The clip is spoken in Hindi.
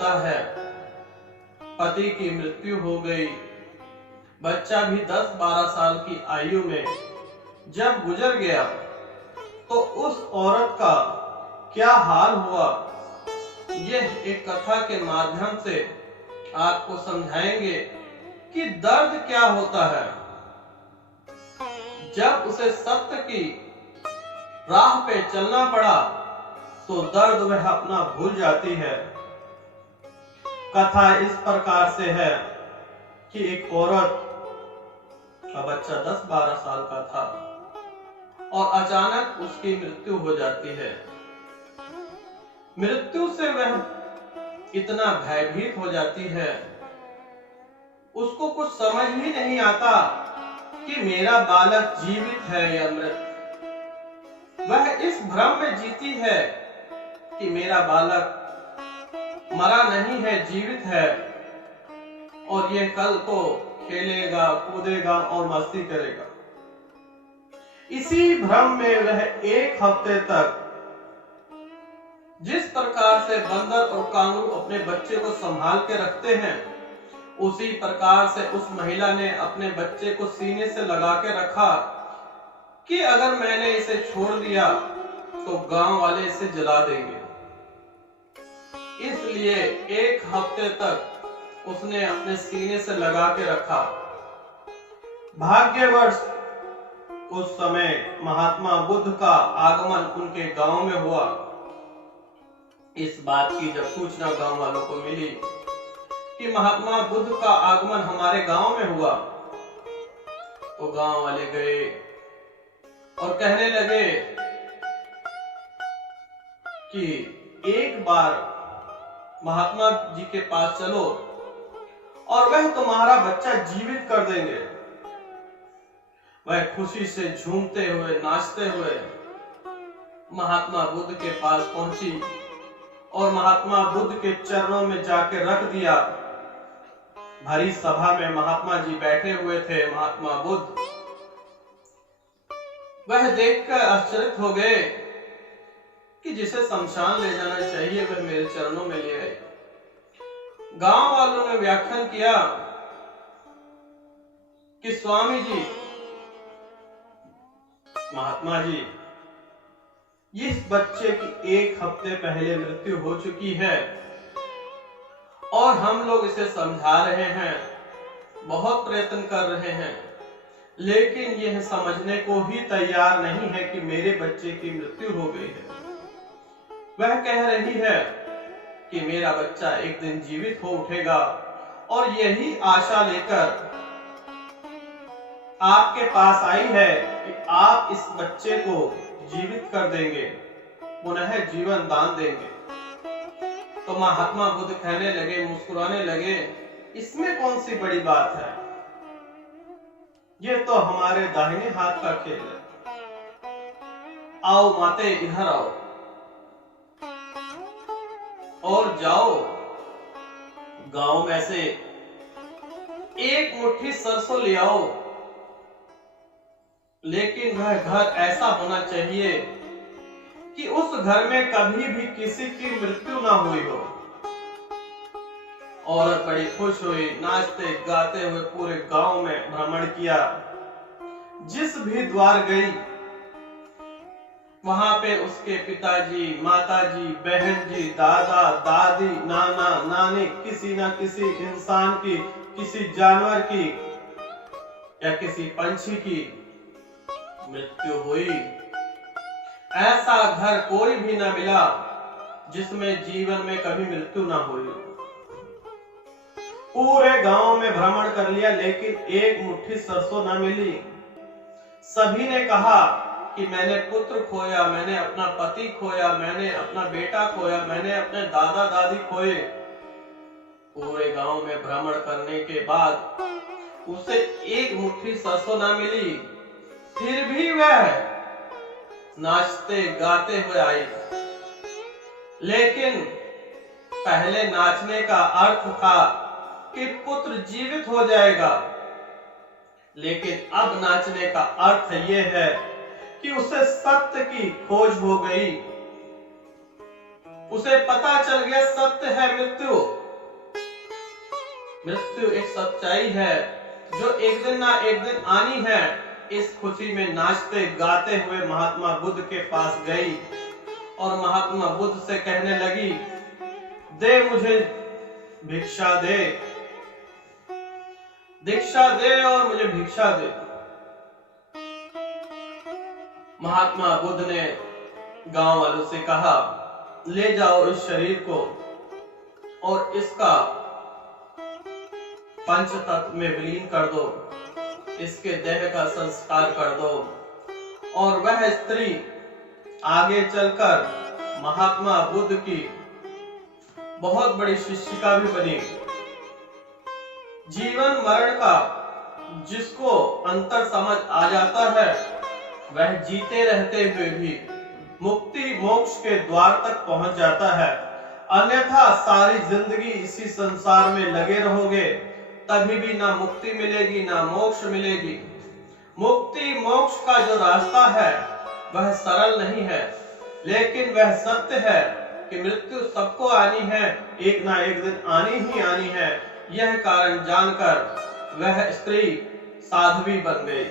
होता है, पति की मृत्यु हो गई, बच्चा भी 10-12 साल की आयु में जब गुजर गया, तो उस औरत का क्या हाल हुआ, यह एक कथा के माध्यम से आपको समझाएंगे कि दर्द क्या होता है। जब उसे सत्य की राह पे चलना पड़ा तो दर्द वह अपना भूल जाती है। कथा इस प्रकार से है कि एक औरत का बच्चा 10-12 साल का था और अचानक उसकी मृत्यु हो जाती है। मृत्यु से वह इतना भयभीत हो जाती है, उसको कुछ समझ ही नहीं आता कि मेरा बालक जीवित है या मृत। वह इस भ्रम में जीती है कि मेरा बालक मरा नहीं है, जीवित है और यह कल को खेलेगा, कूदेगा और मस्ती करेगा। इसी भ्रम में वह 1 हफ्ते तक जिस प्रकार से बंदर और कांगरू अपने बच्चे को संभाल के रखते हैं, उसी प्रकार से उस महिला ने अपने बच्चे को सीने से लगा के रखा कि अगर मैंने इसे छोड़ दिया तो गांव वाले इसे जला देंगे। इसलिए 1 हफ्ते तक उसने अपने सीने से लगा के रखा। भाग्यवश उस समय महात्मा बुद्ध का आगमन उनके गांव में हुआ। इस बात की जब सूचना गांव वालों को मिली कि महात्मा बुद्ध का आगमन हमारे गांव में हुआ, तो गांव वाले गए और कहने लगे कि एक बार महात्मा जी के पास चलो और वह तुम्हारा बच्चा जीवित कर देंगे। वह खुशी से झूमते हुए, नाचते हुए महात्मा बुद्ध के पास पहुंची और महात्मा बुद्ध के चरणों में जाके रख दिया। भरी सभा में महात्मा जी बैठे हुए थे। महात्मा बुद्ध वह देखकर आश्चर्य हो गए कि जिसे शमशान ले जाना चाहिए वह मेरे चरणों में ले आए। गांव वालों ने व्याख्यान किया कि स्वामी जी, महात्मा जी, इस बच्चे की 1 हफ्ते पहले मृत्यु हो चुकी है और हम लोग इसे समझा रहे हैं, बहुत प्रयत्न कर रहे हैं, लेकिन यह समझने को ही तैयार नहीं है कि मेरे बच्चे की मृत्यु हो गई है। वह कह रही है कि मेरा बच्चा एक दिन जीवित हो उठेगा और यही आशा लेकर आपके पास आई है कि आप इस बच्चे को जीवित कर देंगे, पुनः जीवन दान देंगे। तो महात्मा बुद्ध कहने लगे, मुस्कुराने लगे, इसमें कौन सी बड़ी बात है, यह तो हमारे दाहिने हाथ का खेल है। आओ माते, इधर आओ और जाओ गांव में से 1 मुट्ठी सरसों ले आओ, लेकिन वह घर ऐसा होना चाहिए कि उस घर में कभी भी किसी की मृत्यु ना हुई हो। औरत बड़ी खुश हुई, नाचते गाते हुए पूरे गांव में भ्रमण किया। जिस भी द्वार गई वहां पे उसके पिताजी, माताजी, बहन जी, दादा, दादी, नाना, नानी, किसी ना किसी इंसान की, किसी जानवर की या किसी पंछी की मृत्यु हुई। ऐसा घर कोई भी न मिला जिसमें जीवन में कभी मृत्यु ना हुई। पूरे गांव में भ्रमण कर लिया, लेकिन 1 मुट्ठी सरसों न मिली। सभी ने कहा कि मैंने पुत्र खोया, मैंने अपना पति खोया, मैंने अपना बेटा खोया, मैंने अपने दादा दादी खोए। पूरे गांव में भ्रमण करने के बाद उसे 1 मुट्ठी सरसों न मिली, फिर भी वह नाचते गाते हुए आई। लेकिन पहले नाचने का अर्थ था कि पुत्र जीवित हो जाएगा, लेकिन अब नाचने का अर्थ यह है कि उसे सत्य की खोज हो गई। उसे पता चल गया सत्य है मृत्यु। मृत्यु एक सच्चाई है जो एक दिन ना एक दिन आनी है। इस खुशी में नाचते गाते हुए महात्मा बुद्ध के पास गई और महात्मा बुद्ध से कहने लगी, दे मुझे भिक्षा दे, दीक्षा दे और मुझे भिक्षा दे। महात्मा बुद्ध ने गांव वालों से कहा, ले जाओ इस शरीर को और इसका पंच तत्व में विलीन कर दो, इसके देह का संस्कार कर दो। और वह स्त्री आगे चलकर महात्मा बुद्ध की बहुत बड़ी शिक्षिका भी बनी। जीवन मरण का जिसको अंतर समझ आ जाता है, वह जीते रहते हुए भी मुक्ति मोक्ष के द्वार तक पहुंच जाता है। अन्यथा सारी जिंदगी इसी संसार में लगे रहोगे, तभी भी ना मुक्ति मिलेगी ना मोक्ष मिलेगी। मुक्ति मोक्ष का जो रास्ता है वह सरल नहीं है, लेकिन वह सत्य है कि मृत्यु सबको आनी है, एक ना एक दिन आनी ही आनी है। यह कारण जानकर वह स्त्री साध्वी बन गई।